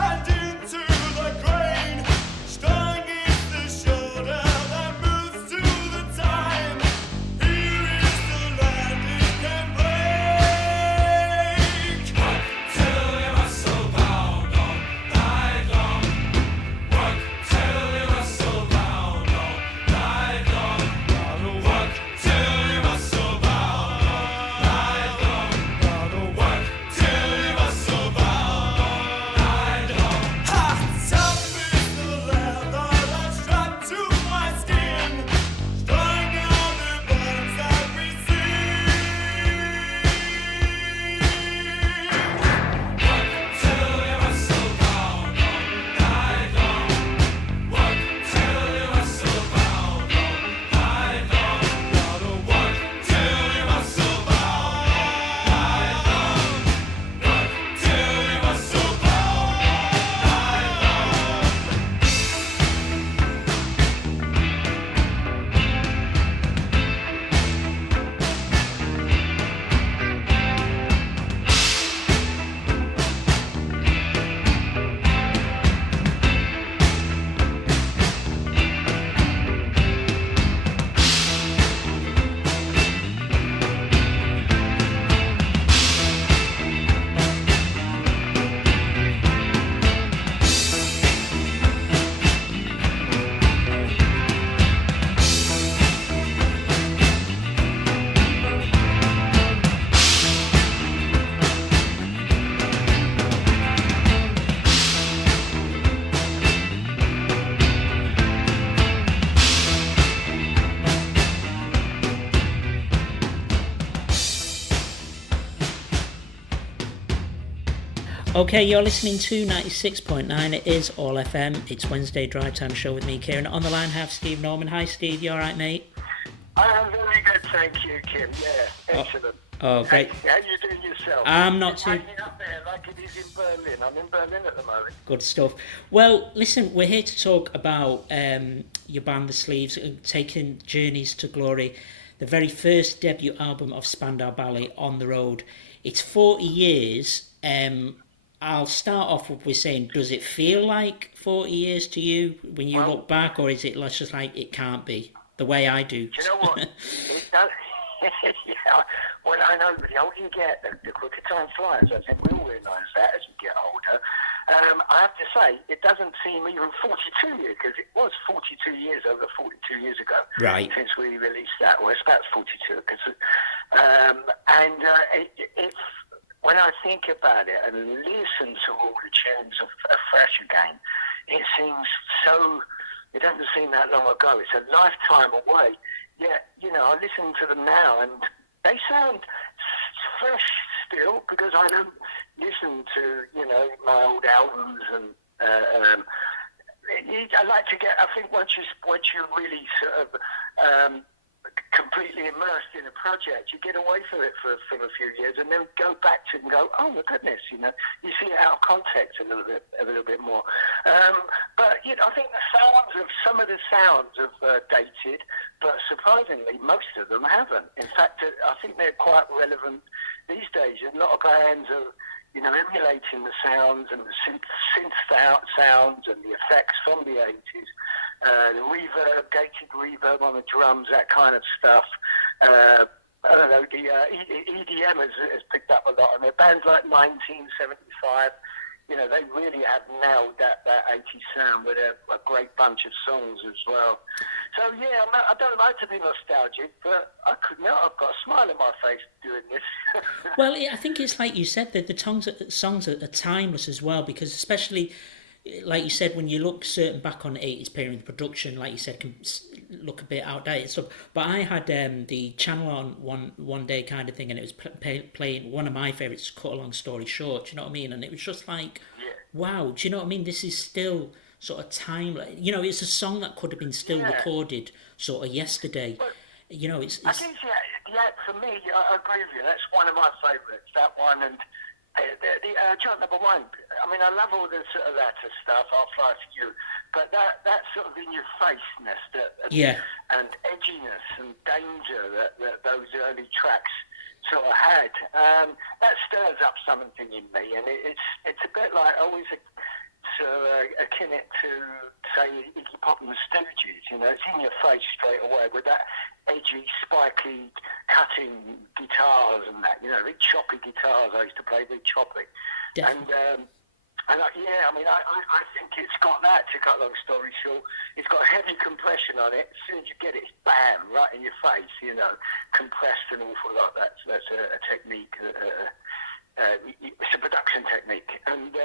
and into the grain. Strong is the shoulder that moves to the time. Here is the land it can break. Work till your muscle bound all night long. Work till your muscle bound all night long. Gotta work till your muscle bound all night long. Gotta work till your muscle bound all night long. Ha! Tough is the leather that's strapped to my skin. Strong are the bonds that we sing. Work till your muscle bound all night long. Work till your muscle bound all night long. Gotta work till your muscle bound all night long. Work till your muscle bound all night Okay, you're listening to 96.9. It is All FM. It's Wednesday Drive Time Show with me, Kieran. On the line, have Steve Norman. Hi, Steve. You all right, mate? I am very good, thank you, Kim. Yeah, excellent. Oh, great. How you doing yourself? I'm not It's too... raining up there like it is in Berlin. I'm in Berlin at the moment. Good stuff. Well, listen, we're here to talk about your band, The Sleeves, taking Journeys to Glory, the very first debut album of Spandau Ballet, on the road. It's 40 years. I'll start off with saying, does it feel like 40 years to you when you look back, or is it just like it can't be, the way I do? Do you know what? It does. Yeah. Well, I know, the older you get, the quicker time flies. I think we all realise that as we get older. I have to say, it doesn't seem even 42 years, because it was 42 years over 42 years ago. Right. Since we released that. Well, it's about 42. Cause, it's... When I think about it and listen to all the tunes afresh again, it seems so... It doesn't seem that long ago. It's a lifetime away. Yet, I listen to them now and they sound fresh still, because I don't listen to, my old albums and... I like to get... I think once you really sort of... completely immersed in a project, you get away from it for a few years, and then go back to it and go, oh my goodness, you see it out of context a little bit more. But I think some of the sounds have dated, but surprisingly, most of them haven't. In fact, I think they're quite relevant these days. A lot of bands are, emulating the sounds and the synth sounds and the effects from the 80s. The reverb, gated reverb on the drums, that kind of stuff. I don't know, the EDM has picked up a lot on it. Bands like 1975, they really have nailed that 80s sound with a great bunch of songs as well. So, yeah, I don't like to be nostalgic, but I've got a smile on my face doing this. Well, I think it's like you said, that the songs are timeless as well, because especially... like you said, when you look back on the 80s period, the production, like you said, can look a bit outdated stuff. But I had the channel on one day kind of thing, and it was playing one of my favourites, Cut a Long Story Short, do you know what I mean? And it was just like, wow, do you know what I mean? This is still sort of timeless. It's a song that could have been still recorded sort of yesterday. But, it's... I think, for me, I agree with you. That's one of my favourites, that one, and... The joint number one, I mean, I love all the sort of latter stuff, I'll Fly For You, but that sort of in-your-faceness and edginess and danger that those early tracks sort of had, that stirs up something in me, and it's a bit like always sort of akin it to, say, Iggy Pop and the Stooges. You know, it's in your face straight away with that edgy, spiky, cutting guitars and that. You know, really choppy guitars. I used to play really choppy. Definitely. I think it's got that, to cut long story short. It's got heavy compression on it. As soon as you get it, it's bam, right in your face, you know, compressed an awful lot. That's a technique, it's a production technique. And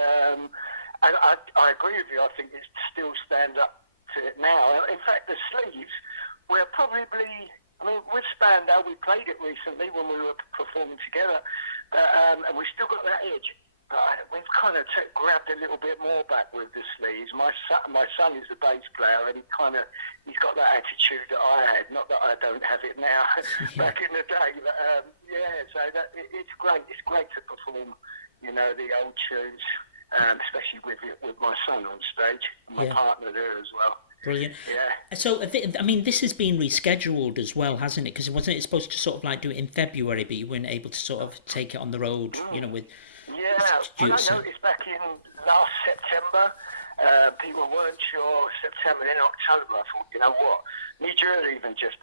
I agree with you. I think it still stands up to it now. In fact, the sleeves, we're probably, with Spandau, we played it recently when we were performing together, and we've still got that edge. We've kind of grabbed a little bit more back with the sleeves. My son is the bass player, and he's got that attitude that I had. Not that I don't have it now. Back in the day, but, so it's great. It's great to perform, you know, the old tunes, especially with my son on stage, my partner there as well. Brilliant. Yeah. So, this has been rescheduled as well, hasn't it? Because wasn't it supposed to sort of like do it in February, but you weren't able to sort of take it on the road, you know, with... I noticed back in last September, people weren't sure. September, then October, I thought, you know what? Nigel even just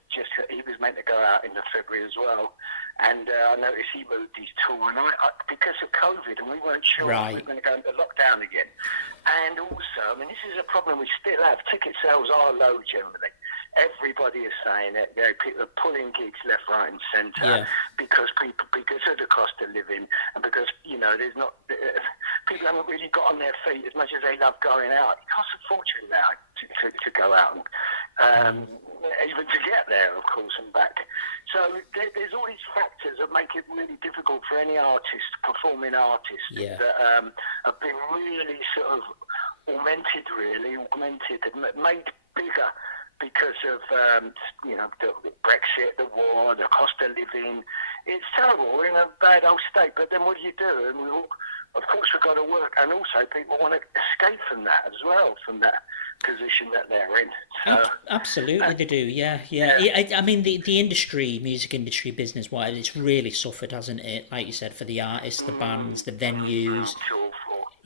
he was meant to go out into February as well. And I noticed he moved his tour, and I because of COVID, and we weren't sure if we were going to go into lockdown again. And also, this is a problem we still have. Ticket sales are low generally. Everybody is saying it. You know, people are pulling gigs left, right, and centre because of the cost of living, and because, you know, there's not people haven't really got on their feet as much as they love going out. It costs a fortune now to go out, and even to get there, of course, and back. So there's all these factors that make it really difficult for any artist, performing artist, that have been really sort of augmented, made bigger because of, you know, the Brexit, the war, the cost of living. It's terrible. We're in a bad old state. But then what do you do? And of course, we've got to work. And also, people want to escape from that as well, from that position that they're in. So, absolutely, they do. Yeah. The industry, music industry, business-wise, it's really suffered, hasn't it? Like you said, for the artists, the bands, the venues.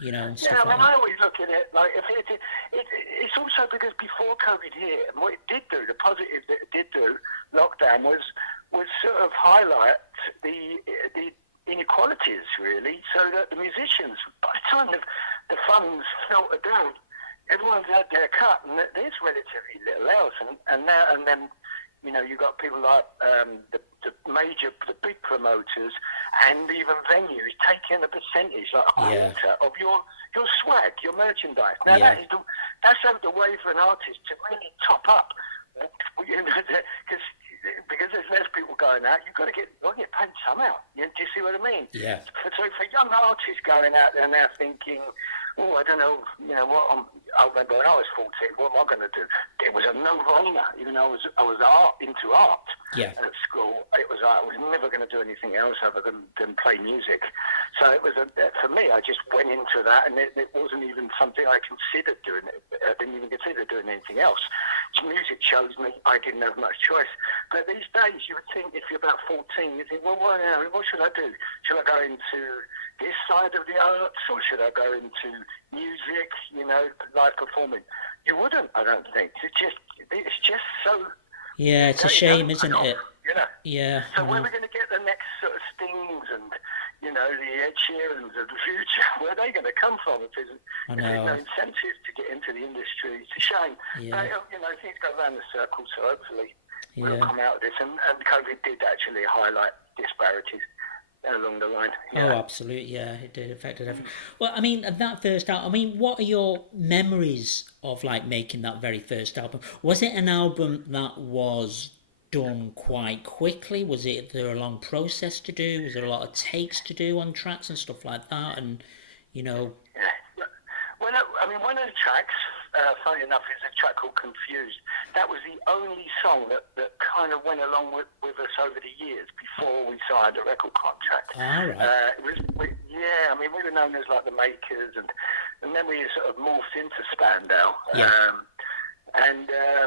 You know, and stuff like that. I always look at it like it's also because before COVID hit, and what it did do, the positive that it did do, lockdown was sort of highlight the inequalities really, so that the musicians, by the time the funds filtered down, everyone's had their cut, and there's relatively little else, and then. You know, you've got people like the big promoters and even venues taking a percentage, like a quarter of your swag, your merchandise. Now that's the way for an artist to really top up, you know, because there's less people going out. You've got to get paid somehow. Do you see what I mean? Yeah. So for young artists going out there now thinking, I don't know, you know what? I remember when I was 14, what am I going to do? It was a no-brainer. Even though I was into art at school, it was I was never going to do anything else other than play music. So it was for me. I just went into that, and it wasn't even something I considered doing. I didn't even consider doing anything else. Music chose me. I didn't have much choice. But these days, you would think if you're about 14, you think, well, what should I do? Should I go into this side of the arts, or should I go into music? You know, live performing. You wouldn't, I don't think. It's just so. Yeah, it's a shame, isn't it? You know. Yeah. So where are we going to get the next sort of Stings and, you know, the Ed Sheerans of the future? Where are they going to come from if there's no incentive to get into the industry? It's a shame. Yeah. But, you know, things go around the circle, so hopefully we'll come out of this. And COVID did actually highlight disparities along the line. Oh, absolutely, yeah, it did, affected everything. Well, that first album, what are your memories of, like, making that very first album? Was it an album that was done quite quickly? Was there a long process to do? Was there a lot of takes to do on tracks and stuff like that? And, you know... Yeah. Well, one of the tracks, funny enough, is a track called Confused. That was the only song that kind of went along with us over the years before we signed a record contract. All right. We were known as like the Makers, and then we sort of morphed into Spandau. Yeah.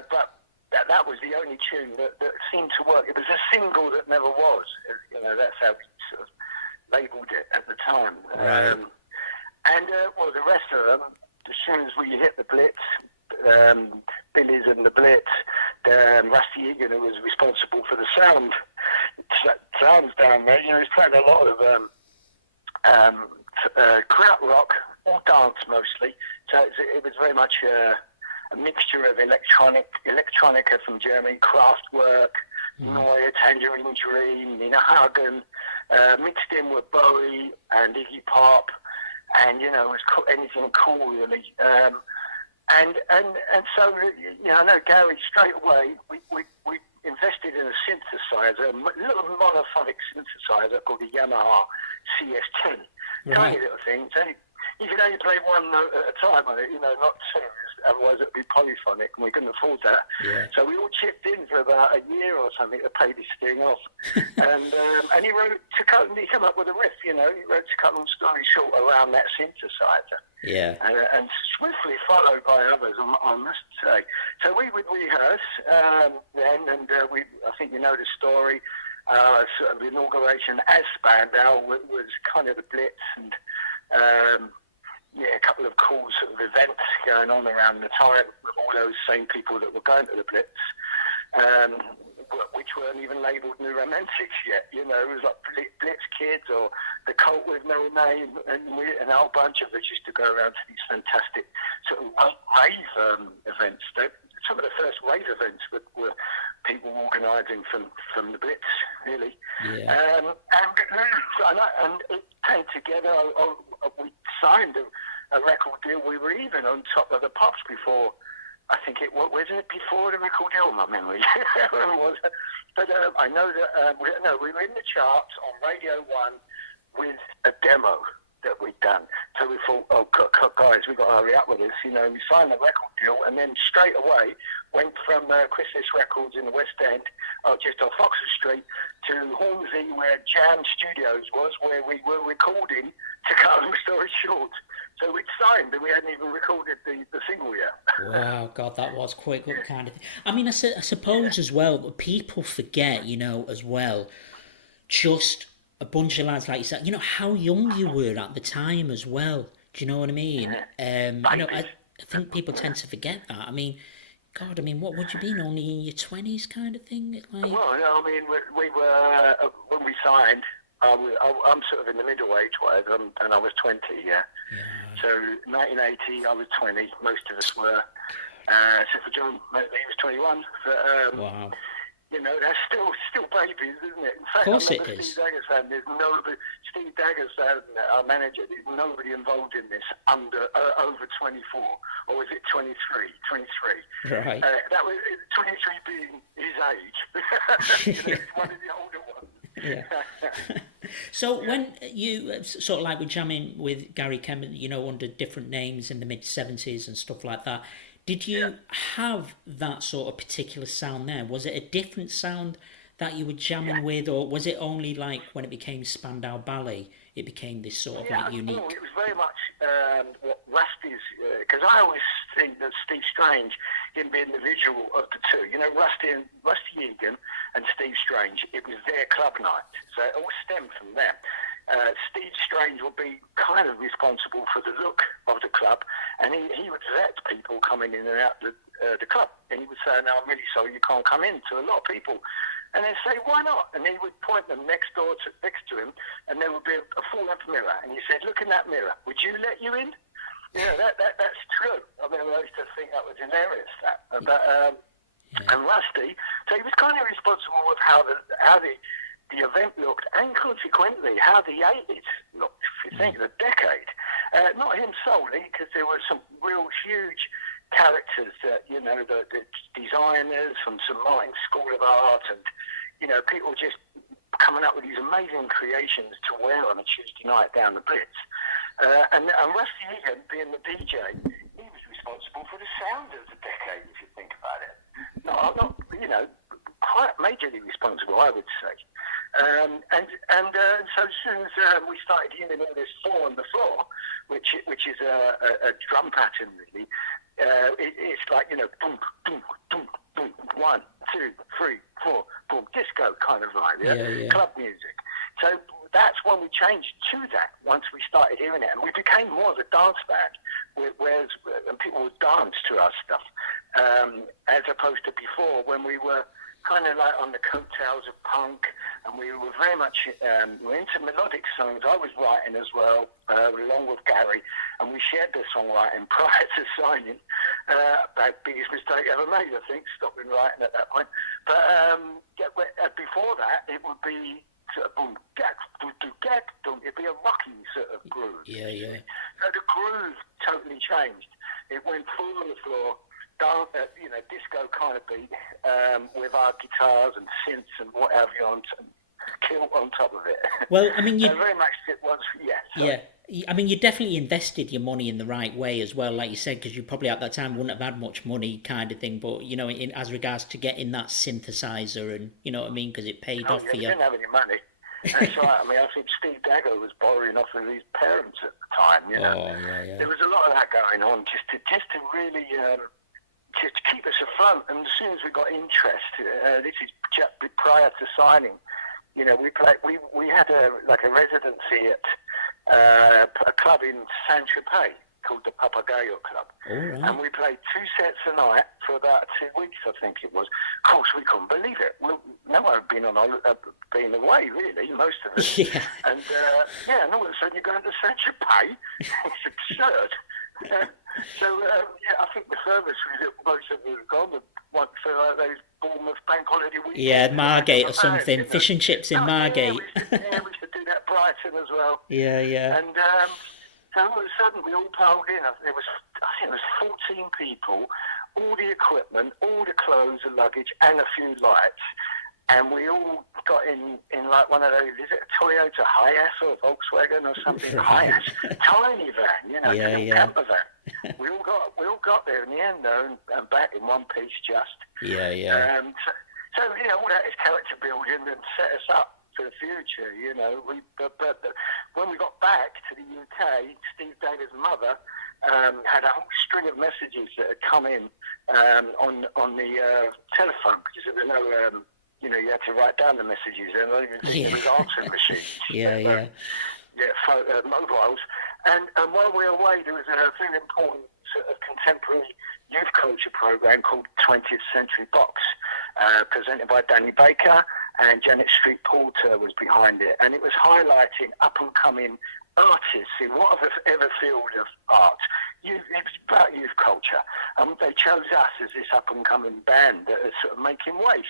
But that was the only tune that seemed to work. It was a single that never was. You know, that's how we sort of labelled it at the time. Right. The rest of them as soon as we hit the Blitz, Billy's and the Blitz, Rusty Egan, who was responsible for the sounds down there, you know, he's playing a lot of krautrock, or dance mostly. So it was very much a mixture of electronica from Germany, Kraftwerk, Neue, Tangerine Dream, Nina Hagen, mixed in with Bowie and Iggy Pop, and you know, it was anything cool really. And so, you know, I know Gary, straight away, we invested in a synthesizer, a little monophonic synthesizer called the Yamaha CS10. Tiny little thing. You can only play one note at a time on it, you know, not two, otherwise it would be polyphonic, and we couldn't afford that. Yeah. So we all chipped in for about a year or something to pay this thing off. And he came up with a riff, you know, he wrote, to cut a long story short, around that synthesizer. Yeah. And swiftly followed by others, I must say. So we would rehearse then, and I think you know the story. Sort of the inauguration as Spandau was kind of the Blitz, and a couple of cool sort of events going on around the time with all those same people that were going to the Blitz, which weren't even labelled New Romantics yet. You know, it was like Blitz Kids or the Cult with No Name, and a whole bunch of us used to go around to these fantastic sort of rave events. Some of the first rave events were people organising from the Blitz, really. Yeah. And it came together. We signed a record deal. We were even on top of the Pops before. I think wasn't it before the record deal? My memory. But I know that we were in the charts on Radio 1 with a demo that we'd done. So we thought, oh, guys, we've got to hurry up with this. You know, we signed the record deal, and then straight away went from Chrysalis Records in the West End, just off Oxford Street, to Hornsey, where Jam Studios was, where we were recording, to cut a long story short. So we'd signed, and we hadn't even recorded the single yet. Wow, God, that was quick kind of thing. I mean, I suppose as well, people forget, you know, as well, just a bunch of lads like you said, you know, how young you were at the time as well. Do you know what I mean? I think people tend to forget that. I mean, God, what would you been, only in your 20s kind of thing? Like... Well, I mean, we were, when we signed, I'm sort of in the middle age-wise, and I was 20, yeah. So 1980, I was 20, most of us were. Except for John, he was 21. But, wow. You know, that's still babies, isn't it? In fact, of course it is. Steve Dagger's our manager, there's nobody involved in this over 24, or was it 23? 23. Right. That was 23 being his age. You know, one of the older ones. Yeah. So when you sort of like were jamming with Gary Kemp, you know, under different names in the mid-70s and stuff like that, did you have that sort of particular sound there? Was it a different sound that you were jamming with, or was it only like when it became Spandau Ballet, it became this sort of like unique? It was very much what Rusty's, because I always think that Steve Strange, him being the visual of the two, you know, Rusty Egan and Steve Strange, it was their club night, so it all stemmed from them. Steve Strange would be kind of responsible for the look of the club, and he would vet people coming in and out the club, and he would say, "No, I'm really sorry, you can't come in," to a lot of people. And they'd say, "Why not?" And he would point them next to him, and there would be a full-length mirror, and he said, "Look in that mirror. Would you let you in?" You know, that's true. I mean, I used to think that was hilarious. And Rusty, so he was kind of responsible with how the event looked, and consequently how the 80s looked, if you think, the decade. Not him solely, because there were some real huge characters that, you know, the designers from St. Martin's School of Art, and, you know, people just coming up with these amazing creations to wear on a Tuesday night down the Blitz. And Rusty Egan, being the DJ, he was responsible for the sound of the decade, if you think about it. Not you know, quite majorly responsible, I would say. So as soon as we started hearing all this four on the floor, which is a drum pattern really, it's like, you know, boom, boom, boom, boom, 1, 2, 3, 4, boom, disco kind of vibe, yeah? Club music. So that's when we changed to that, once we started hearing it. And we became more of a dance band, whereas and people would dance to our stuff, as opposed to before when we were kind of like on the coattails of punk, and we were very much we're into melodic songs. I was writing as well, along with Gary, and we shared the songwriting prior to signing. Biggest mistake ever made, I think, stopping writing at that point. But before that, it would be sort of boom, gak, do, gak, do. It'd be a rocky sort of groove. Yeah, yeah. So the groove totally changed. It went full on the floor, dance, disco kind of beat, with our guitars and synths and what have you on kilt on top of it. Well, I mean, you very much it was, yeah. I mean, you definitely invested your money in the right way as well, like you said, because you probably at that time wouldn't have had much money, kind of thing. But you know, in as regards to getting that synthesizer, and you know what I mean, because it paid off for you. We didn't have any money. That's right. I mean, I think Steve Dagger was borrowing off of his parents at the time. You know, There was a lot of that going on, just to really. To keep us afloat, and as soon as we got interest, this is just prior to signing. You know, we had a residency at a club in Saint-Tropez called the Papagayo Club, and we played 2 sets a night for about 2 weeks, I think it was. Of course, we couldn't believe it. No one had been been away really, most of us. And and all of a sudden you're going to Saint-Tropez. It's absurd. I think the furthest most of us have gone once for those Bournemouth bank holiday weekends. Yeah, Margate or something. Fish and chips in Margate. We should do that Brighton as well. Yeah. And so all of a sudden we all piled in. I think it was 14 people, all the equipment, all the clothes and luggage, and a few lights. And we all got in like one of those, is it a Toyota Hiace or Volkswagen or something? Hiace, tiny van, camper van. We all got there in the end though, and back in one piece just. So all that is character building and set us up for the future. You know, but when we got back to the UK, Steve Davis' mother had a whole string of messages that had come in on the telephone, because there was no. You had to write down the messages. I don't even think there was answering machines. Mobiles. And while we were away, there was a very important sort of contemporary youth culture program called 20th Century Box, presented by Danny Baker, and Janet Street Porter was behind it. And it was highlighting up-and-coming artists in whatever field of art. It was about youth culture. They chose us as this up-and-coming band that is sort of making waves.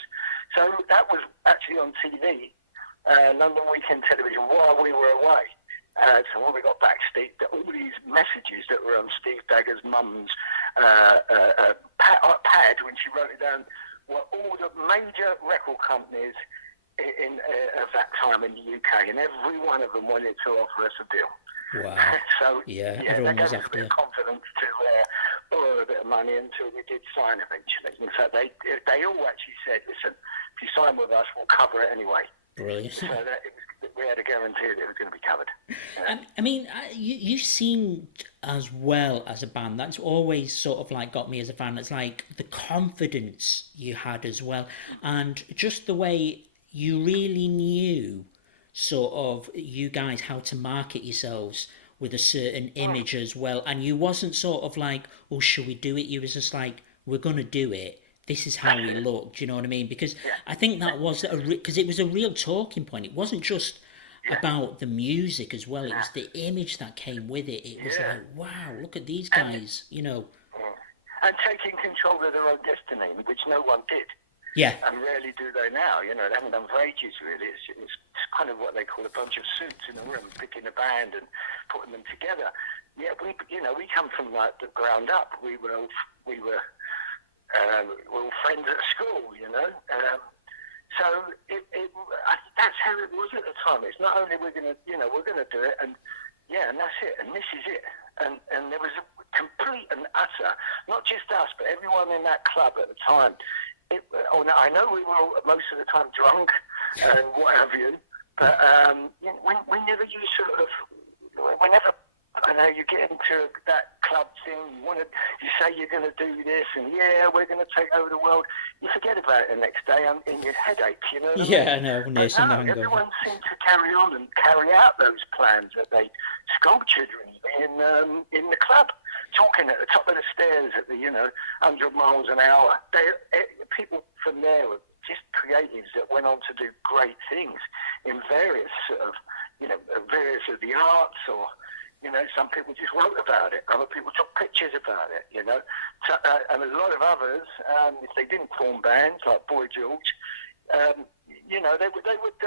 So that was actually on TV, London Weekend Television, while we were away. So when we got back, all these messages that were on Steve Dagger's mum's pad when she wrote it down were all the major record companies of that time in the UK, and every one of them wanted to offer us a deal. Wow. So everyone was after you. Confidence to borrow a bit of money until we did sign eventually. In fact, they all actually said, "Listen, if you sign with us, we'll cover it anyway." Brilliant. So we had a guarantee that it was going to be covered. I mean, you seem as well as a band. That's always sort of like got me as a fan. It's like the confidence you had as well, and just the way you really knew, sort of, you guys, how to market yourselves with a certain image as well. And you wasn't sort of like, "Oh, should we do it?" You was just like, "We're going to do it. This is how we look." Do you know what I mean? Because I think that was because it was a real talking point. It wasn't just about the music as well. It was the image that came with it. It was like, wow, look at these guys, you know. And taking control of their own destiny, which no one did. Yeah. And rarely do they now. You know, they haven't done for ages, really. It's kind of what they call a bunch of suits in a room, picking a band and putting them together. Yeah, we come from like the ground up. We were all friends at school, you know. So that's how it was at the time. It's not only we're gonna do it, and that's it, and this is it. And there was a complete and utter, not just us, but everyone in that club at the time. I know we were most of the time drunk and what have you, but whenever you get into that club thing. You say you're going to do this, and we're going to take over the world. You forget about it the next day, and your headache. You know. What I know. mean? Everyone seemed to carry on and carry out those plans that they sculptured in the club, talking at the top of the stairs at the 100 miles an hour. People from there were just creatives that went on to do great things in various sort of various of the arts, or some people just wrote about it, other people took pictures about it, so, and a lot of others, if they didn't form bands like Boy George, they would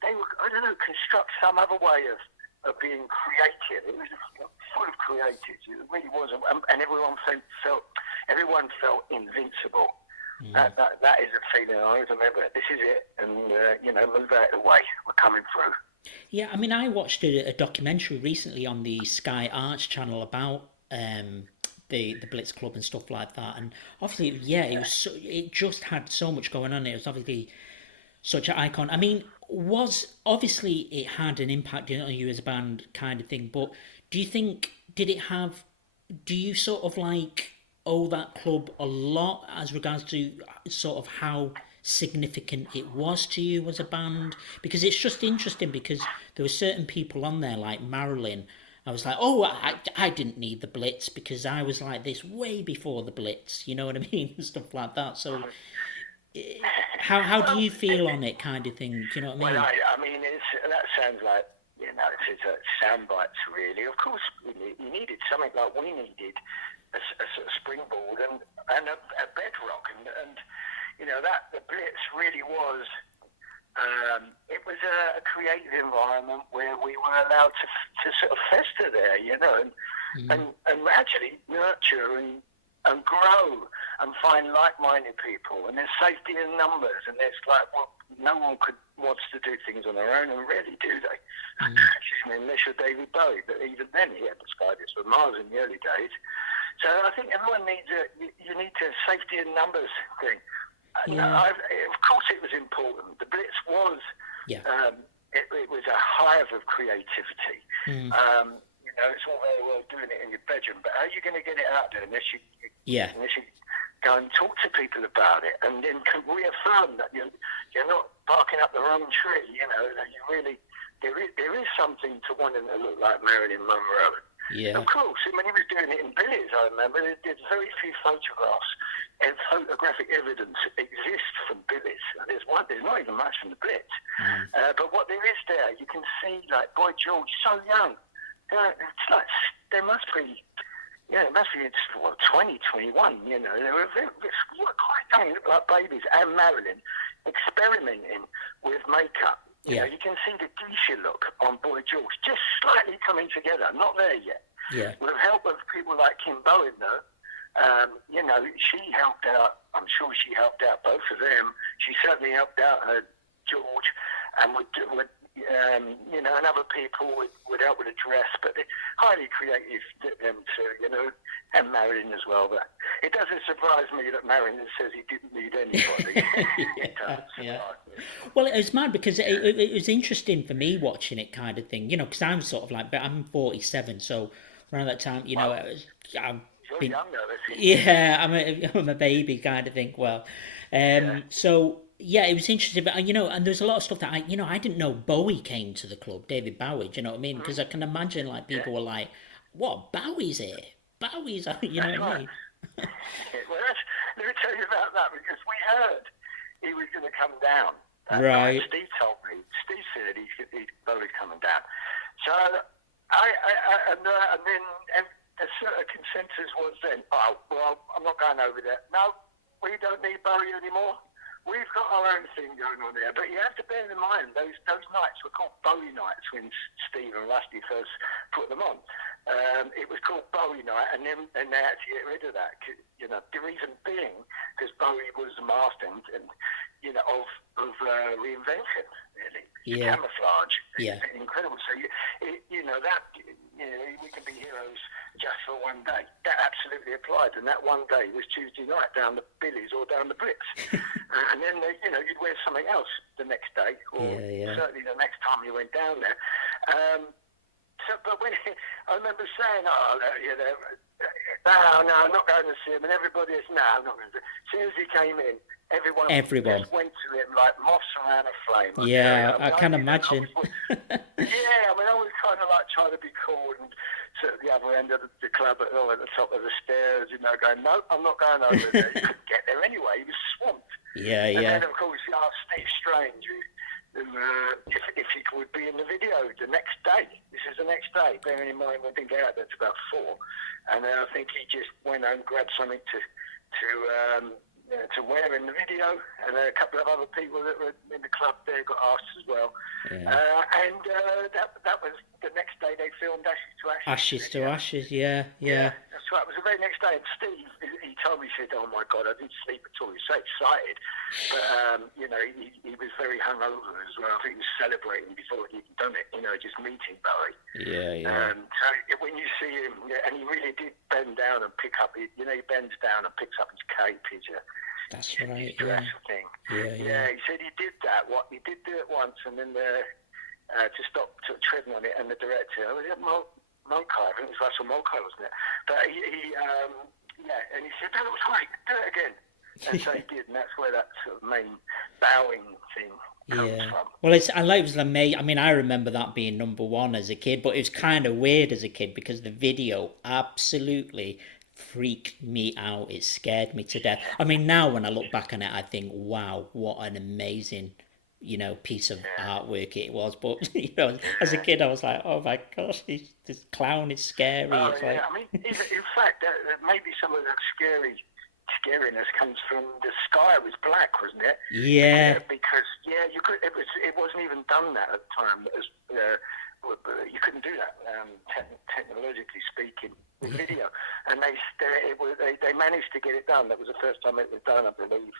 I don't know, construct some other way of being creative. It was full of creatives. It really was, and everyone felt invincible. That is a feeling. I always remember it. This is it, and move out of the way. We're coming through. Yeah, I mean, I watched a documentary recently on the Sky Arts channel about the Blitz Club and stuff like that, and obviously, it just had so much going on. It was obviously such an icon. I mean, obviously it had an impact on you as a band, kind of thing. But do you sort of like owe that club a lot as regards to sort of how significant it was to you as a band? Because it's just interesting, because there were certain people on there like Marilyn. I was like, I didn't need the Blitz because I was like this way before the Blitz, you know what I mean? And stuff like that. So how do you feel on it, kind of thing? Do you know what I mean? Well, I mean, that sounds like, it's sound bites, really. Of course, you needed something like we needed, a sort of springboard and a bedrock, and that the Blitz really was. It was a creative environment where we were allowed to sort of fester there, and actually nurture and grow and find like-minded people. And there's safety in numbers, and there's no one wants to do things on their own, and rarely do they. Excuse me, unless you're David Bowie, but even then he had the Skydivers for Mars in the early days. So I think everyone needs you need to safety in numbers thing. Of course it was important. The Blitz was, it was a hive of creativity. It's all very well doing it in your bedroom, but how are you going to get it out there unless you go and talk to people about it, and then can reaffirm that you're not barking up the wrong tree, that you really, there is something to wanting to look like Marilyn Monroe. Yeah. Of course, when he was doing it in Billy's, I remember, there's very few photographs and photographic evidence exists from Billy's. There's not even much from the Blitz. But what there is there, you can see, like, Boy George, so young. It's like, there must be, it must be 20, 21, they were quite young, looked like babies, and Marilyn experimenting with makeup. You can see the geisha look on Boy George just slightly coming together, not there yet. Yeah. With the help of people like Kim Bowen, though, she helped out. I'm sure she helped out both of them. She certainly helped out George, and and other people would help with the dress, but they're highly creative, them too, and Marilyn as well. But it doesn't surprise me that Marilyn says he didn't need anybody. It doesn't surprise me. Well, it was mad because it was interesting for me watching it, kind of thing, because I'm sort of like, but I'm 47, so around that time, You're young though, I'm a baby, kind of thing. Well, so. Yeah, it was interesting, but and there's a lot of stuff that I didn't know Bowie came to the club, David Bowie. Do you know what I mean? Because I can imagine like people were like, "What? Bowie's here? Bowie's?" What I mean? Well, let me tell you about that, because we heard he was going to come down. Right. Steve told me. Steve said Bowie's coming down. So and then a sort of consensus was then, I'm not going over there. No, we don't need Bowie anymore. We've got our own thing going on there, but you have to bear in mind those nights were called Bowie nights when Steve and Rusty first put them on. It was called Bowie night, and then they had to get rid of that. The reason being because Bowie was the master of reinvention, really. Camouflage. Incredible. So we can be heroes just for one day. That absolutely applied, and that one day was Tuesday night down the Billies or down the Blitz. And then you'd wear something else the next day, or certainly the next time you went down there. So, but when I remember saying, "Oh, you know, no, I'm not going to see him," and everybody is, "No, I'm not going to." As soon as he came in, everyone just went to him like moths around a flame. Yeah, I can imagine. Yeah, I mean, I was kind of like trying to be cool and sort of the other end of the club at the top of the stairs, you know, going, "No, I'm not going over there." He couldn't get there anyway. He was swamped. Yeah. And then, of course, you asked Steve Strange if he would be in the video the next day. This is the next day. Bearing in mind, we didn't get out there till about 4. And then I think he just went home, grabbed something to wear in the video, and a couple of other people that were in the club there got asked as well. Yeah. That was the next day they filmed Ashes to Ashes. Ashes to Ashes, yeah. That's right. It was the very next day, and Steve, he told me, he said, "Oh my God, I didn't sleep at all." He was so excited, but you know, he was very hungover as well. I think he was celebrating before he'd even done it. You know, just meeting Bowie. Yeah. So when you see him, and he really did bend down and pick up. He bends down and picks up his cape, his That's right. dress thing. Yeah. He said he did that. He did do it once, and then to stop treading on it, and the director, was it Mulcahy? I think it was Russell Mulcahy, wasn't it? But and he said, "That was great. Do it again." And so he did, and that's where that sort of main bowing thing comes from. Well, it was amazing. I mean, I remember that being number 1 as a kid, but it was kind of weird as a kid because the video absolutely freaked me out. It scared me to death. I mean, now when I look back on it, I think, wow, what an amazing, you know, piece of artwork it was. But you know, as a kid, I was like, oh my gosh, this clown is scary. Oh, it's I mean, in fact, maybe some of that scariness comes from the sky was black, wasn't it? Yeah. Because you could. It wasn't even done that at the time. You couldn't do that, technologically speaking, with video. And they managed to get it done. That was the first time it was done, I believe,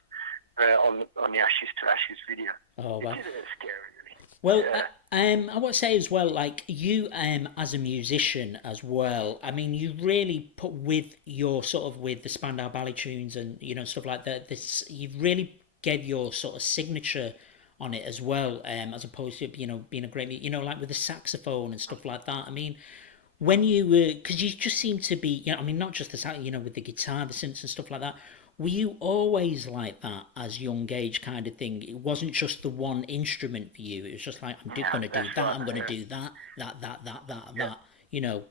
on the Ashes to Ashes video. Oh, wow. It is scary, really. Well, I want to say as well, like you, as a musician as well. I mean, you really put with your with the Spandau Ballet tunes and you know stuff like that. You really gave your sort of signature on it as well, as opposed to being a great, like with the saxophone and stuff like that. I mean, when you were, because you just seem to be, I mean, not just the sax, with the guitar, the synths and stuff like that. Were you always like that as young age kind of thing? It wasn't just the one instrument for you. It was just like, I'm going to do that. I'm going to do that. You know,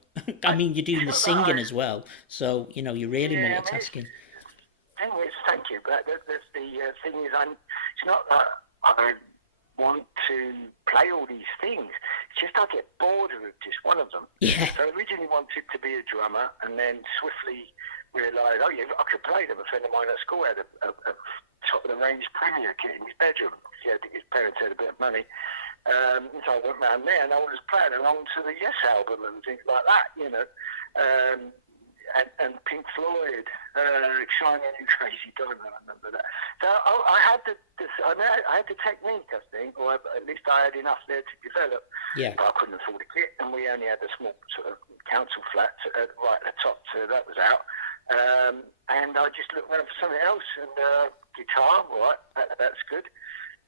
I mean, you're doing the singing as well. So, you're really multitasking. Thank you. But the thing is, it's not that I want to play all these things. It's just I get bored of just one of them. Yeah. So I originally wanted to be a drummer, and then swiftly realised, I could play them. A friend of mine at school had a top-of-the-range Premier kit in his bedroom. I think his parents had a bit of money. So I went round there, and I was playing along to the Yes album and things like that, and Pink Floyd, Shining and Crazy Diamond, I remember that. So I had I had the technique, I think, or at least I had enough there to develop. Yeah. But I couldn't afford a kit, and we only had a small sort of council flat right at the top, so that was out. And I just looked around for something else, and guitar, right, that's good.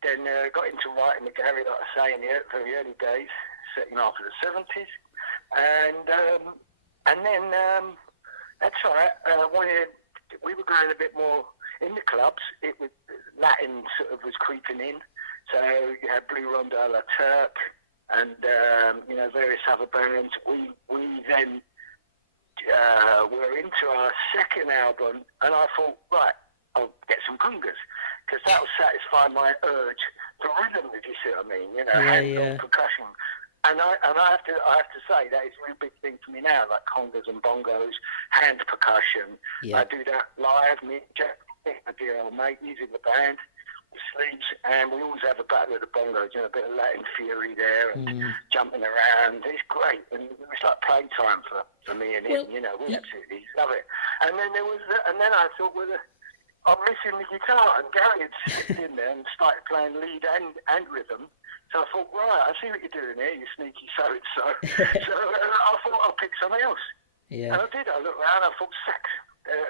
Then got into writing the Gary, like I say, in the very early days, second half of the 70s. And then, that's all right, we were going a bit more in the clubs. Latin sort of was creeping in. So you had Blue Ronda La Turk and, various other bands. We then were into our second album, and I thought, right, I'll get some congas, because that will satisfy my urge for rhythm, if you see what I mean, hand-on percussion. And I have to say that is a really big thing for me now, like congas and bongos, hand percussion. Yeah. I do that live. Me, Jack, my dear old mate, he's in the band, sleeps, and we always have a battle with the bongos, a bit of Latin fury there and jumping around. It's great, and it's like playtime for me and him. We absolutely love it. And then and then I thought, I'm missing the guitar, and Gary had slipped in there and started playing lead and rhythm. So I thought, right, I see what you're doing here, you sneaky so-and-so. So I thought I'll pick something else. Yeah. And I did. I looked around, I thought sax.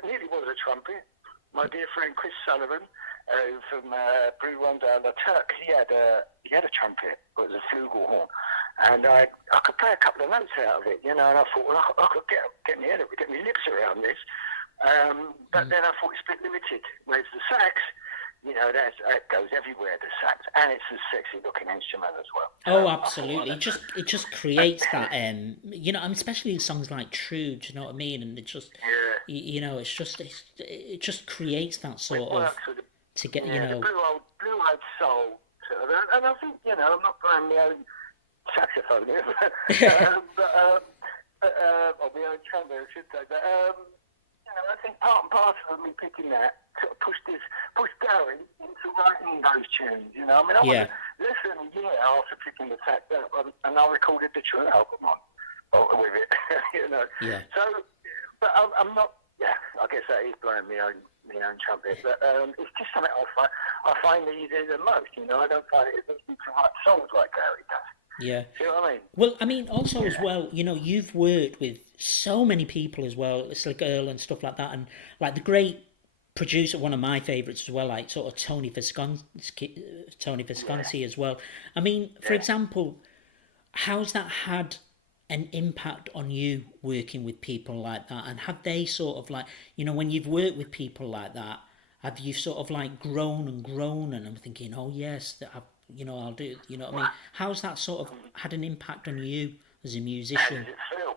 Nearly was a trumpet. My dear friend Chris Sullivan, from Blue Ronda La Turk, he had a trumpet, but it was a flugelhorn. and I could play a couple of notes out of it, you know, and I thought, well, I could get my lips around this. But then I thought it's a bit limited. Whereas the sax, you know, that goes everywhere, the sax, and it's a sexy looking instrument as well. Oh, So absolutely. It just creates that, you know, I mean, especially in songs like True, do you know what I mean? And it just, yeah, you know, it just creates that sort of, works with to get, you the know, blue-eyed soul. Sort of, and I think, you know, I'm not playing my own saxophone here, or my own trumpet, I should say. But you know, I think part and parcel of me picking that sort of pushed Gary into writing those tunes. You know, I mean, I was less than a year after picking the sax up, and I recorded the True album with it. You know, so, but I'm not. Yeah, I guess that is blowing my own trumpet, but it's just something I find easier than most. You know, I don't find it easy to write songs like Gary does. yeah. See what I mean? Well, I mean, also as well, you know, you've worked with so many people as well, it's like Earl and stuff like that, and like the great producer, one of my favourites as well, like sort of Tony Visconti as well. I mean, for example, how's that had an impact on you working with people like that, and have they sort of like, you know, when you've worked with people like that, have you sort of like grown and I'm thinking, oh yes, that I've, you know, I'll do, you know what I mean? How's that sort of had an impact on you as a How musician? does it feel?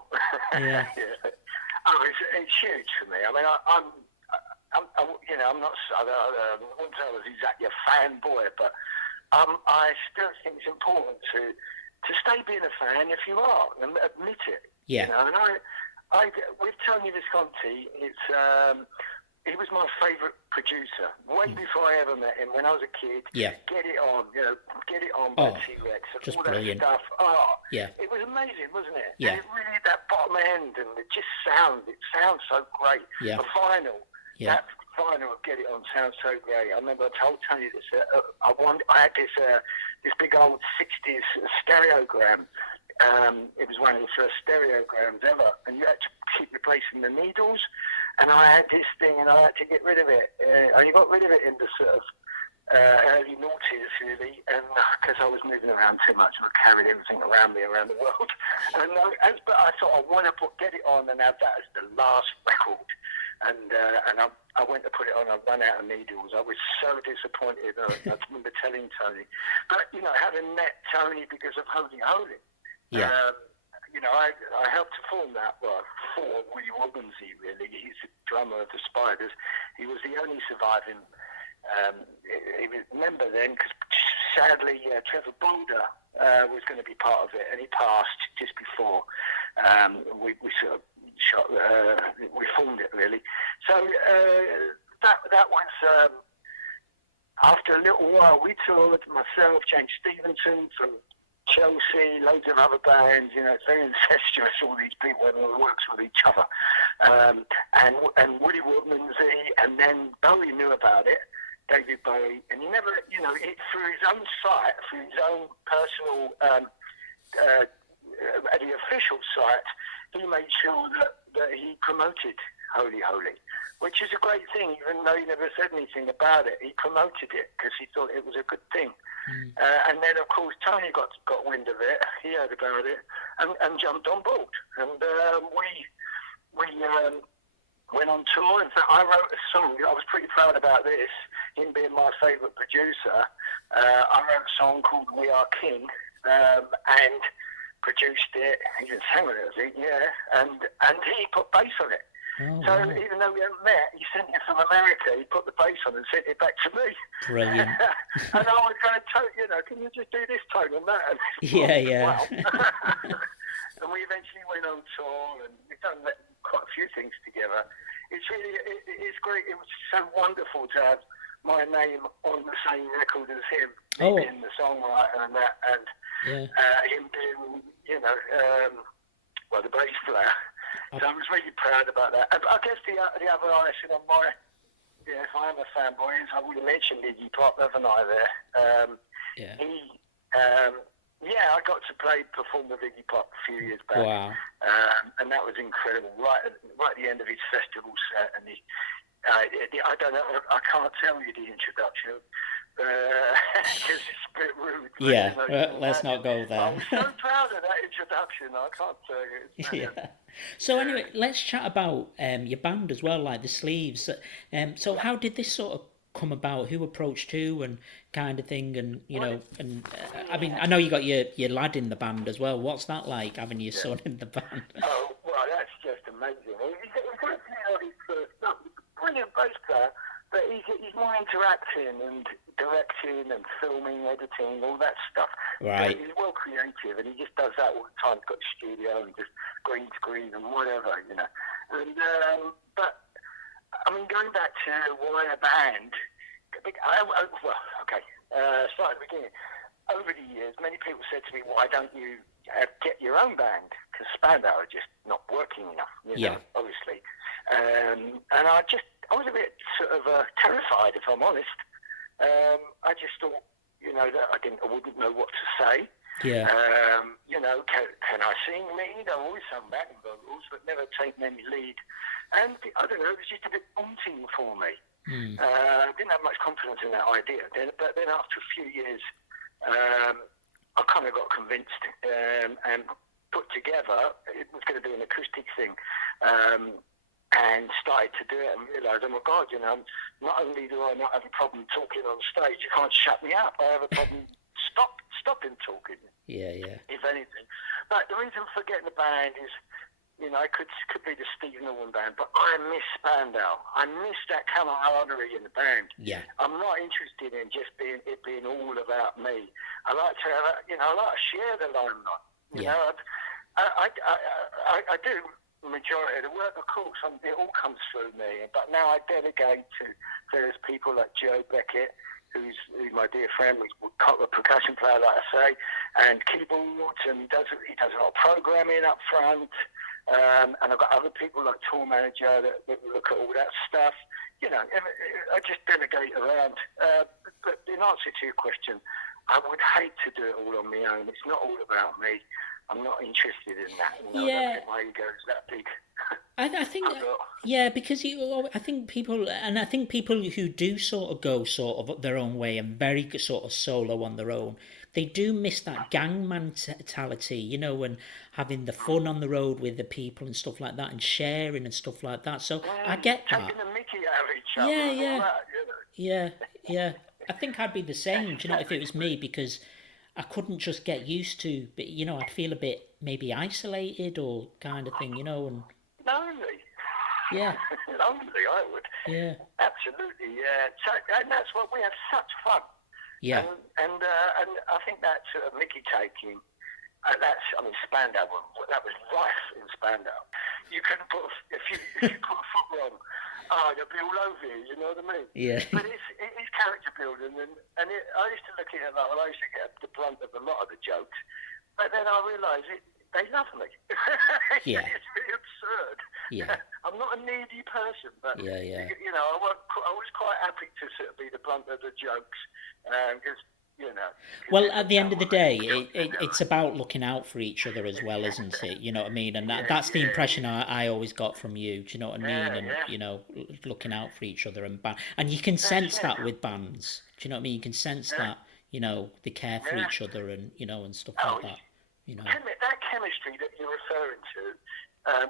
Yeah. Oh, it's huge for me. I mean, I'm you know, I'm not. I wouldn't say I was exactly a fanboy, but I still think it's important to stay being a fan if you are, and admit it. Yeah. You know, and I with Tony Visconti, he was my favourite producer. Way before I ever met him, when I was a kid. Yeah. Get It On, you know, Get It On Oh, by T-Rex and just all brilliant. that stuff. Oh, Yeah. it was amazing, wasn't it? Yeah. And it really, that bottom end, and it sounds so great. Yeah. The vinyl, Yeah. that vinyl of Get It On sounds so great. I remember I told Tony this, I had this big old 60s stereogram. It was one of the first stereograms ever, and you had to keep replacing the needles. And I had this thing, and I had to get rid of it. I got rid of it in the sort of early noughties, really, and because I was moving around too much, and I carried everything around me around the world. And but I thought I want to Get It On and have that as the last record. And I went to put it on. I ran out of needles. I was so disappointed. I remember telling Tony. But you know, having met Tony because of Holy Holy. Yeah. You know, I helped to form that, for Willie Wobbensy, really. He's the drummer of the Spiders. He was the only surviving member then, because sadly Trevor Boulder was going to be part of it, and he passed just before we sort of we formed it, really. So that was, after a little while, we toured, myself, James Stevenson from Chelsea, loads of other bands. You know, it's very incestuous, all these people, everyone works with each other. And Woody Woodmansey, and then Bowie knew about it, David Bowie, and he never, you know, through his own site, through his own personal, the official site, he made sure that he promoted Holy Holy, which is a great thing, even though he never said anything about it. He promoted it because he thought it was a good thing. And then, of course, Tony got wind of it. He heard about it and jumped on board. And we went on tour. In fact, I wrote a song. I was pretty proud about this, him being my favourite producer. I wrote a song called We Are King and produced it. He even sang with it, I think, yeah. And he put bass on it. Oh, So wow. even though we haven't met, he sent it from America. He put the bass on and sent it back to me. Brilliant. And I was going to, you know, can you just do this tone and that? And Yeah. wow. And we eventually went on tour, and we've done quite a few things together. It's really, it's great. It was so wonderful to have my name on the same record as him, being the songwriter and that, and him being, you know, the bass player. So I was really proud about that. I guess the other icing on my, if I am a fanboy, is I would have mentioned Iggy Pop, haven't I, there? I got to perform with Iggy Pop a few years back. Wow. And that was incredible, right at the end of his festival set. And I don't know, I can't tell you the introduction, because it's a bit rude. But, Yeah, you know, you can let's not imagine. go there. I was so proud of that introduction. I can't tell you. It's brilliant. Yeah. So anyway, let's chat about your band as well, like the Sleeves. So how did this sort of come about? Who approached who and kind of thing? And I mean, I know you got your lad in the band as well. What's that like having your son in the band? Oh, well, that's just amazing. He's got to see how his first stuff. He's a brilliant bass player, but he's more interacting and directing and filming, editing, all that stuff. Right. He's well creative, and he just does that all the time. He's got a studio and just green screen and whatever, you know. And but I mean, going back to why a band. Start at the beginning. Over the years, many people said to me, "Why don't you get your own band?" Because Spandau are just not working enough, you know, obviously. And I was a bit sort of terrified, if I'm honest. I just thought, you know, that I wouldn't know what to say. Yeah. You know, can I sing lead? I've always sung backing vocals, but never taken any lead. And I don't know, it was just a bit daunting for me. I didn't have much confidence in that idea. But then after a few years, I kind of got convinced and put together it was going to be an acoustic thing, and started to do it and realised, oh my God, you know, not only do I not have a problem talking on stage, you can't shut me up. I have a problem stopping talking. Yeah. If anything, but the reason for getting the band is, you know, it could be the Steve Norman band, but I miss Spandau. I miss that camaraderie in the band. Yeah. I'm not interested in just being all about me. I like to have, I like to share the limelight. You know, I do the majority of the work, of course. It all comes through me. But now I delegate to various people like Joe Beckett, who's my dear friend, who's a percussion player, like I say, and keyboards, and he does a lot of programming up front. And I've got other people like tour manager that look at all that stuff. You know, I just delegate around. But in answer to your question, I would hate to do it all on my own. It's not all about me. I'm not interested in that. You know, I don't think my ego is that big. I think, because I think people who do sort of go sort of their own way and very sort of solo on their own, they do miss that gang mentality, you know, and having the fun on the road with the people and stuff like that, and sharing and stuff like that. So I get that. Taking the mickey out of each other. And all that, you know. Yeah. I think I'd be the same, you know, if it was me, because I couldn't just get used to, but you know, I'd feel a bit maybe isolated or kind of thing, you know, and lonely. Yeah. Lonely, I would. Yeah. Absolutely, yeah. So, and that's what we have such fun. Yeah. And I think that sort of Mickey taking, Spandau, that was rife in Spandau. You couldn't put, if you put a foot wrong, they'll be all over you, you know what I mean? Yeah. But it's character building, and I used to look at it like, well, I used to get the brunt of a lot of the jokes, but then I realised they love me. Yeah. It's really absurd. Yeah. I'm not a needy person, but Yeah. you know, I was quite happy to sort of be the brunt of the jokes, because you know. Well, at the end of the day, it's about looking out for each other as well, isn't it? You know what I mean? And that's the impression I always got from you. Do you know what I mean? And you know, looking out for each other and you can sense that with bands. Do you know what I mean? You can sense that, you know, they care for each other and you know, and stuff like that. You know, that chemistry that you're referring to,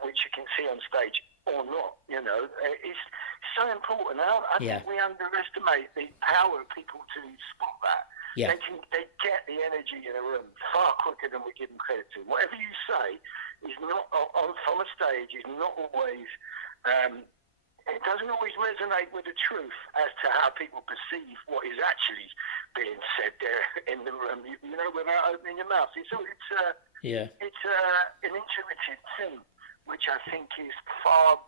which you can see on stage or not, you know, is so important. I think we underestimate the power of people to spot that. Yeah. They get the energy in a room far quicker than we give them credit to. Whatever you say is not from a stage is not always. It doesn't always resonate with the truth as to how people perceive what is actually being said there in the room. You know, without opening your mouth. It's an intuitive thing, which I think is far.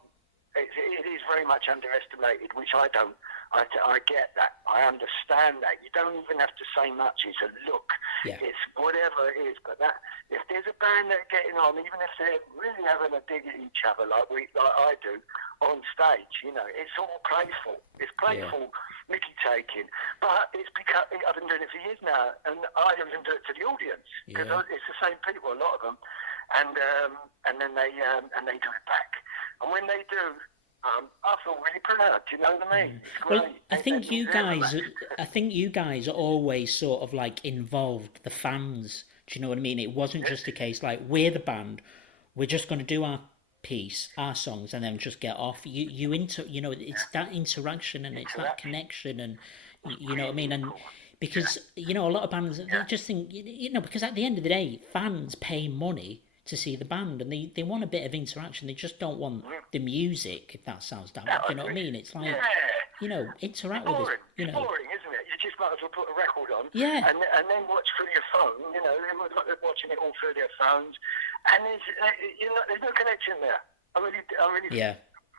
It is very much underestimated, which I don't. I get that. I understand that. You don't even have to say much. It's a look. Yeah. It's whatever it is. But that, if there's a band that are getting on, even if they're really having a dig at each other like I do on stage, you know, it's all playful. It's playful, Mickey taking. But it's because I've been doing it for years now, and I even do it to the audience because it's the same people, a lot of them, and then they do it back. And when they do, I feel really proud. Do you know what I mean? It's Well, great. I They think you deserve guys, that. I think you guys always sort of like involved the fans. Do you know what I mean? It wasn't just a case like we're the band, we're just going to do our piece, our songs, and then just get off. You know, it's that interaction and it's that Interaction. connection, and you know what I Really mean. And important. because you know a lot of bands, they Yeah. just think you know because at the end of the day, fans pay money to see the band, and they want a bit of interaction. They just don't want the music. If that sounds damn, No, do I you know what I agree. mean? It's like Yeah. you know, It's interact with us, boring. you It's know. boring, isn't it? You just might as well put a record on Yeah, and then watch through your phone. You know, everyone's like they're watching it all through their phones, and there's no connection there. I really, yeah,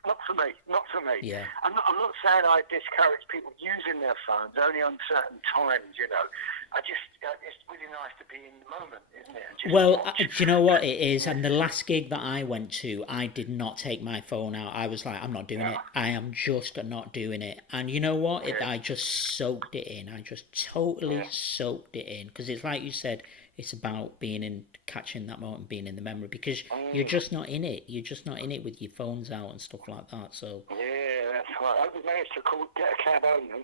not for me. Not for me. yeah. I'm not saying I discourage people using their phones only on certain times. You know, it's really nice to be in the moment, isn't it? And just Well, watch. do you know what it is? And the last gig that I went to, I did not take my phone out. I was like, I'm not doing it. I am just not doing it. And you know what? I just soaked it in. I just totally Yeah. soaked it in. Because it's like you said, it's about being in, catching that moment and being in the memory. Because you're just not in it. You're just not in it with your phones out and stuff like that. So. Yeah, that's right. I managed to get a cab home then.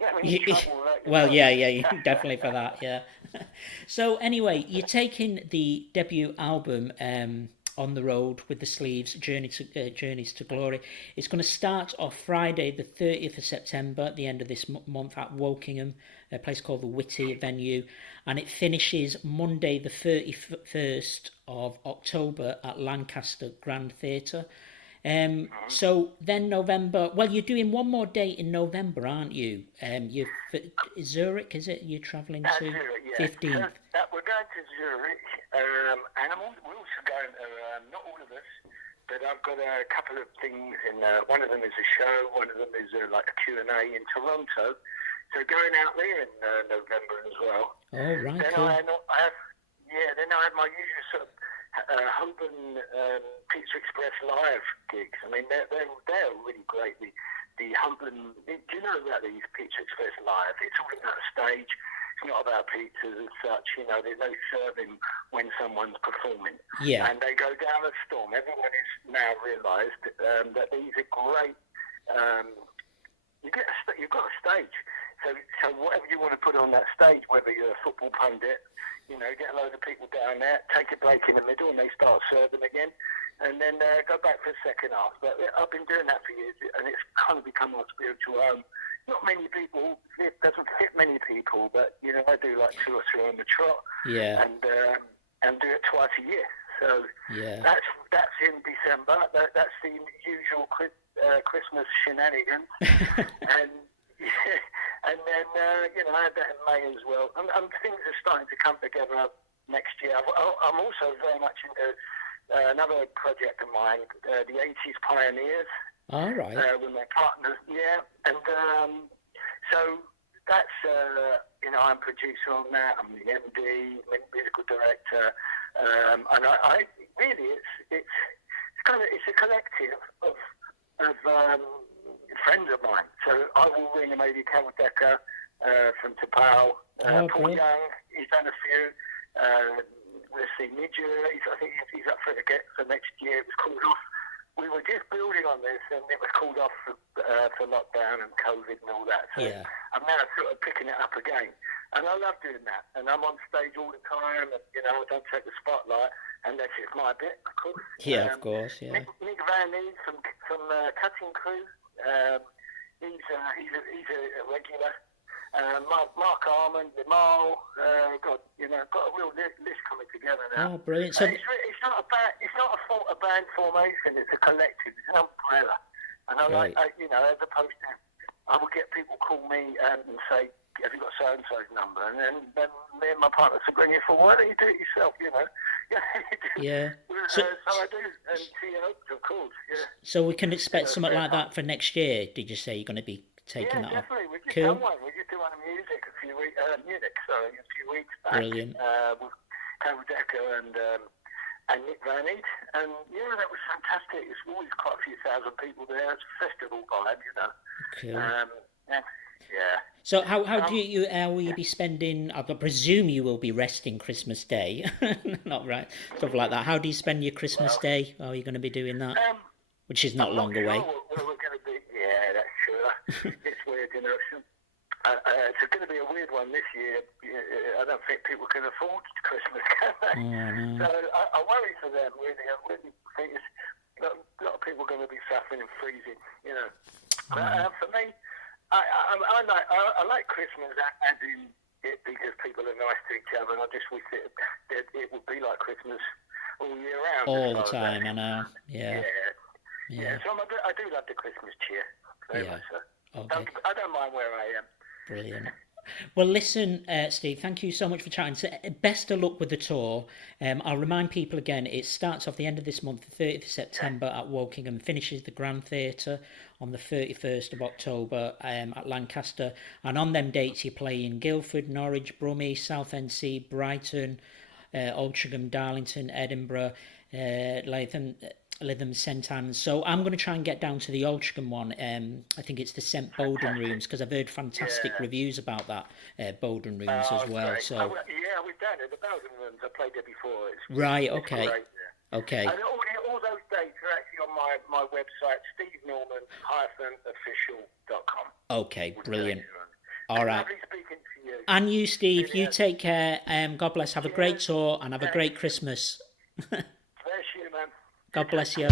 Having You, trouble with that, you well, know. yeah, definitely for that, yeah. So anyway, you're taking the debut album on the road with the sleeves, Journeys to Glory. It's going to start off Friday, the 30th of September, at the end of this month at Wokingham, a place called the Whitty venue, and it finishes Monday, the 31st of October at Lancaster Grand Theatre. So then November. Well, you're doing one more date in November, aren't you? You Zurich, is it? You're travelling to Zurich, yeah. 15th. So we're going to Zurich, and we're also going to, not all of us, but I've got a couple of things in, one of them is a show, one of them is like a Q&A in Toronto. So going out there in November as well. Oh, right, Then cool. then I have my usual sort of Holborn Pizza Express live gigs. I mean, they're really great. The Holborn, do you know about these Pizza Express live? It's all about stage. It's not about pizzas as such. You know, there's no serving when someone's performing. Yeah. And they go down a storm. Everyone has now realised that these are great. You've got a stage. So whatever you want to put on that stage, whether you're a football pundit, you know, get a load of people down there, take a break in the middle, and they start serving again, and then go back for the second half. But I've been doing that for years, and it's kind of become my spiritual home. Not many people, it doesn't fit many people, but, you know, I do like 2 or 3 on the trot, Yeah. and do it twice a year. So Yeah. that's in December. That's the usual Christmas shenanigans, and and then you know, I had that in May as well. And things are starting to come together next year. I'm also very much into another project of mine, the 80s Pioneers, All right. with my partner. Yeah, and so that's you know, I'm producer on that. I'm the MD, musical director, and I really it's a collective of friends of mine. So I will ring a lady, Carol Decker from Tapau, Paul brilliant. Young. He's done a few. Let's see, Nidja. I think he's up for it again for next year. It was called off. We were just building on this, and it was called off for lockdown and COVID and all that. So Yeah. I'm now sort of picking it up again, and I love doing that. And I'm on stage all the time, and you know, I don't take the spotlight, and that's just my bit, of course. Yeah, of course, yeah. Nick Van Neen from Cutting Crew. He's a regular. Mark Armand, Jamal, got a real list coming together now. Oh, brilliant. So, It's not a band formation. It's a collective. It's an umbrella. And Right. as opposed to, I would get people call me and say, "Have you got so and so's number?" And then me and my partner said, "Bring it for. Why don't you do it yourself?" You know. yeah. So So, I do, and of course, yeah. so we can expect something like that for next year. Did you say you're going to be taking that off? Definitely. We just Cool. done one. We just did one in Munich a few weeks back. Brilliant. With Carol Decker and Nick Van Eet. And yeah, that was fantastic. It's always quite a few thousand people there. It's a festival vibe, you know. Cool. Yeah. So how will you be spending? I presume you will be resting Christmas Day, not right, stuff like that. How do you spend your Christmas Day? How are you going to be doing that? which is not I'm long not away. sure where we're going to be. Yeah, that's true. It's weird, you know. It's going to be a weird one this year. I don't think people can afford Christmas, can they? Oh, So I worry for them, really. I really think a lot of people are going to be suffering and freezing, you know. For me, I like Christmas as in it because people are nice to each other, and I just wish it would be like Christmas all year round. all the time, I know. Yeah. So I do love the Christmas cheer, very much so. Okay. I don't mind where I am. Brilliant. Well, listen, Steve, thank you so much for chatting. So, best of luck with the tour. I'll remind people again, it starts off the end of this month, the 30th of September at Wokingham, finishes the Grand Theatre on the 31st of October at Lancaster. And on them dates, you play in Guildford, Norwich, Brummie, Southend-Sea, Brighton, Altrincham, Darlington, Edinburgh, Lytham, St Anne's. So I'm going to try and get down to the Altrincham one. I think it's the St Bowden Rooms, because I've heard fantastic reviews about that Bowden Rooms as well. Great. So we've done it. The Bowden Rooms, I played there before. right, it's okay, great, okay, And all those dates are actually on my website, stevenorman-official.com. okay, brilliant. All right. Lovely speaking to you. And you, Steve, Really you is. take care. God bless. Have a great tour and have a great Christmas. Bless you, man. God bless you.